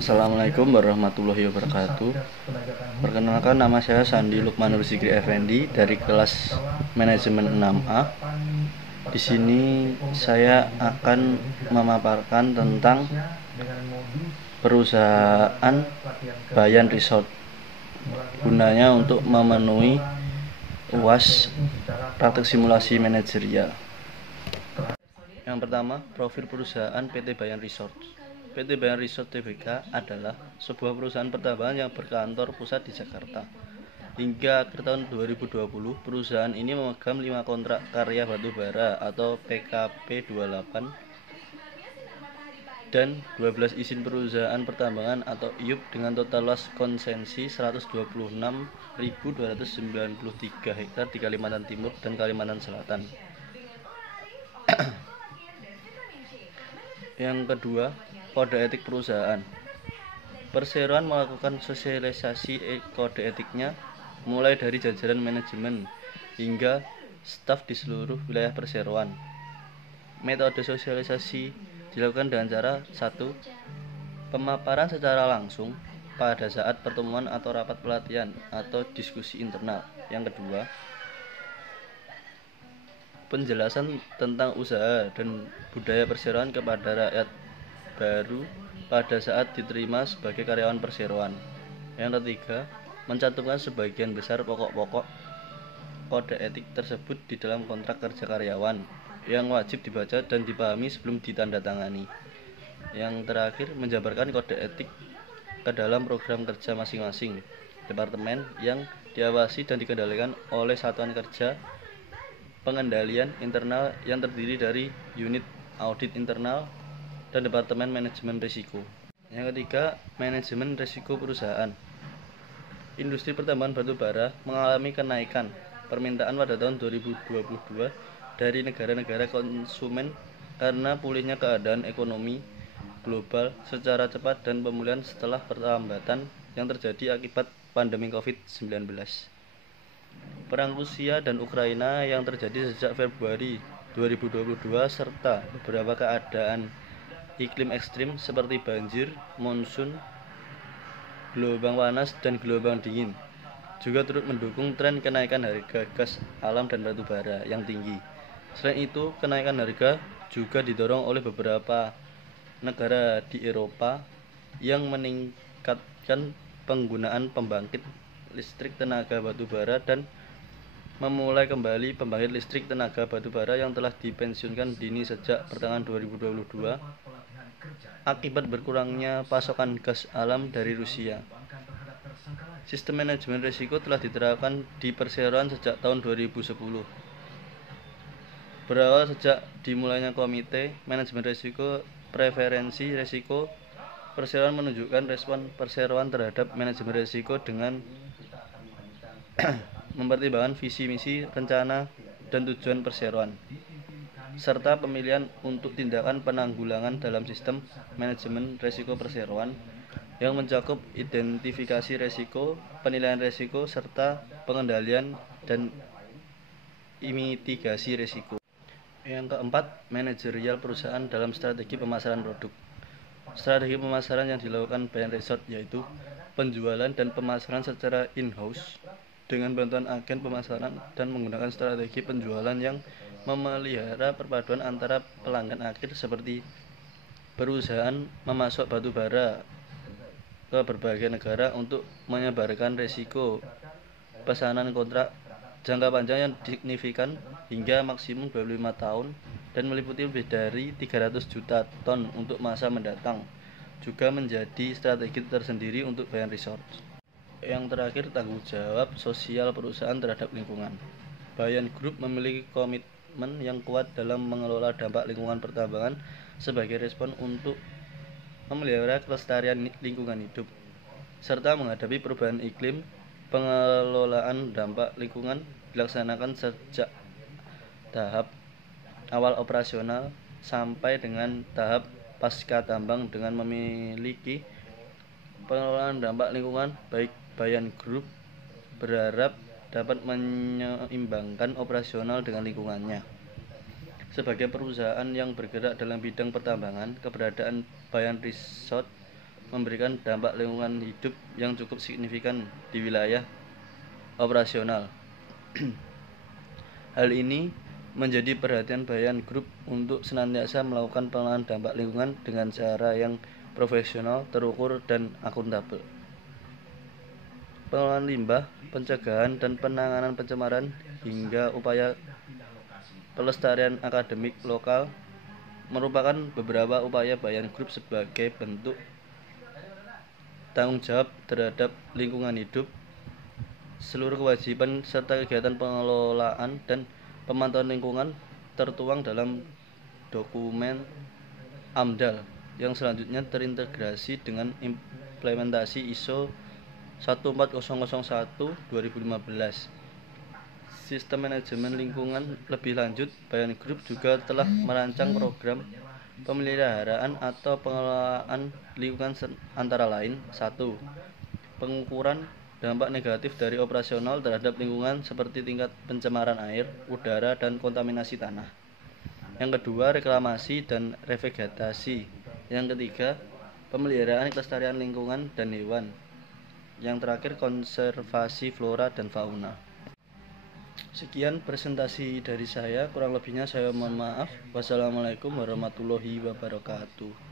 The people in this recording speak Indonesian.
Assalamualaikum warahmatullahi wabarakatuh. Perkenalkan, nama saya Sandi Lukmanur Zikri Effendi dari kelas manajemen 6A. Di sini saya akan memaparkan tentang perusahaan Bayan Resort. Gunanya untuk memenuhi UAS praktek simulasi manajerial. Yang pertama, profil perusahaan PT Bayan Resort. PT Bayan Resort Tbk adalah sebuah perusahaan pertambangan yang berkantor pusat di Jakarta. Hingga akhir tahun 2020, perusahaan ini memegang 5 kontrak karya batu bara atau PKP 28 dan 12 izin perusahaan pertambangan atau IUP dengan total luas konsensi 126.293 hektar di Kalimantan Timur dan Kalimantan Selatan. Yang kedua, kode etik perusahaan. Perseroan melakukan sosialisasi kode etiknya mulai dari jajaran manajemen hingga staf di seluruh wilayah perseroan. Metode sosialisasi dilakukan dengan cara 1. Pemaparan secara langsung pada saat pertemuan atau rapat pelatihan atau diskusi internal. Yang kedua, penjelasan tentang usaha dan budaya perseroan kepada rakyat baru pada saat diterima sebagai karyawan perseroan. Yang ketiga, mencantumkan sebagian besar pokok-pokok kode etik tersebut di dalam kontrak kerja karyawan yang wajib dibaca dan dipahami sebelum ditandatangani. Yang terakhir, menjabarkan kode etik ke dalam program kerja masing-masing departemen yang diawasi dan dikendalikan oleh satuan kerja pengendalian internal yang terdiri dari unit audit internal dan departemen manajemen risiko. Yang ketiga, manajemen risiko perusahaan. Industri pertambangan batu bara mengalami kenaikan permintaan pada tahun 2022 dari negara-negara konsumen karena pulihnya keadaan ekonomi global secara cepat dan pemulihan setelah perlambatan yang terjadi akibat pandemi COVID-19. Perang Rusia dan Ukraina yang terjadi sejak Februari 2022 serta beberapa keadaan iklim ekstrim seperti banjir, monsun, gelombang panas, dan gelombang dingin juga turut mendukung tren kenaikan harga gas alam dan batu bara yang tinggi. Selain itu, kenaikan harga juga didorong oleh beberapa negara di Eropa yang meningkatkan penggunaan pembangkit listrik tenaga batu bara dan memulai kembali pembangkit listrik tenaga batu bara yang telah dipensiunkan dini sejak pertengahan 2022 akibat berkurangnya pasokan gas alam dari Rusia. Sistem manajemen risiko telah diterapkan di perseroan sejak tahun 2010. Berawal sejak dimulainya komite manajemen risiko preferensi risiko, perseroan menunjukkan respon perseroan terhadap manajemen risiko dengan mempertimbangkan visi misi, rencana, dan tujuan perseroan, serta pemilihan untuk tindakan penanggulangan dalam sistem manajemen risiko perseroan yang mencakup identifikasi risiko, penilaian risiko, serta pengendalian dan mitigasi risiko. Yang keempat, manajerial perusahaan dalam strategi pemasaran produk. Strategi pemasaran yang dilakukan Bayan Resort yaitu penjualan dan pemasaran secara in-house dengan bantuan agen pemasaran dan menggunakan strategi penjualan yang memelihara perpaduan antara pelanggan akhir seperti perusahaan memasok batu bara ke berbagai negara untuk menyebarkan risiko pesanan kontrak jangka panjang yang signifikan hingga maksimum 25 tahun dan meliputi lebih dari 300 juta ton untuk masa mendatang, juga menjadi strategi tersendiri untuk Bayan Resort. Yang terakhir, tanggung jawab sosial perusahaan terhadap lingkungan. Bayan Group memiliki komitmen yang kuat dalam mengelola dampak lingkungan pertambangan sebagai respon untuk memelihara kelestarian lingkungan hidup, serta menghadapi perubahan iklim. Pengelolaan dampak lingkungan dilaksanakan sejak tahap awal operasional sampai dengan tahap pasca tambang dengan memiliki pengelolaan dampak lingkungan baik. Bayan Group berharap dapat menyeimbangkan operasional dengan lingkungannya. Sebagai perusahaan yang bergerak dalam bidang pertambangan, keberadaan Bayan Resort memberikan dampak lingkungan hidup yang cukup signifikan di wilayah operasional. Hal ini menjadi perhatian Bayan Group untuk senantiasa melakukan pengelolaan dampak lingkungan dengan cara yang profesional, terukur, dan akuntabel. Pengelolaan limbah, pencegahan dan penanganan pencemaran, hingga upaya pelestarian akademik lokal merupakan beberapa upaya Bayan Group sebagai bentuk tanggung jawab terhadap lingkungan hidup. Seluruh kewajiban serta kegiatan pengelolaan dan pemantauan lingkungan tertuang dalam dokumen AMDAL yang selanjutnya terintegrasi dengan implementasi ISO 14001/2015. Sistem manajemen lingkungan lebih lanjut, Bayan Group juga telah merancang program pemeliharaan atau pengelolaan lingkungan antara lain: 1. Pengukuran dampak negatif dari operasional terhadap lingkungan seperti tingkat pencemaran air, udara, dan kontaminasi tanah. Yang kedua, reklamasi dan revegetasi. Yang ketiga, pemeliharaan kelestarian lingkungan dan hewan. Yang terakhir, konservasi flora dan fauna. Sekian presentasi dari saya, kurang lebihnya saya mohon maaf. Wassalamualaikum warahmatullahi wabarakatuh.